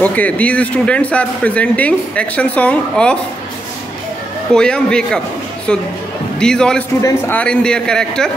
Okay, these students are presenting action song of poem Wake Up. So these all students are in their character.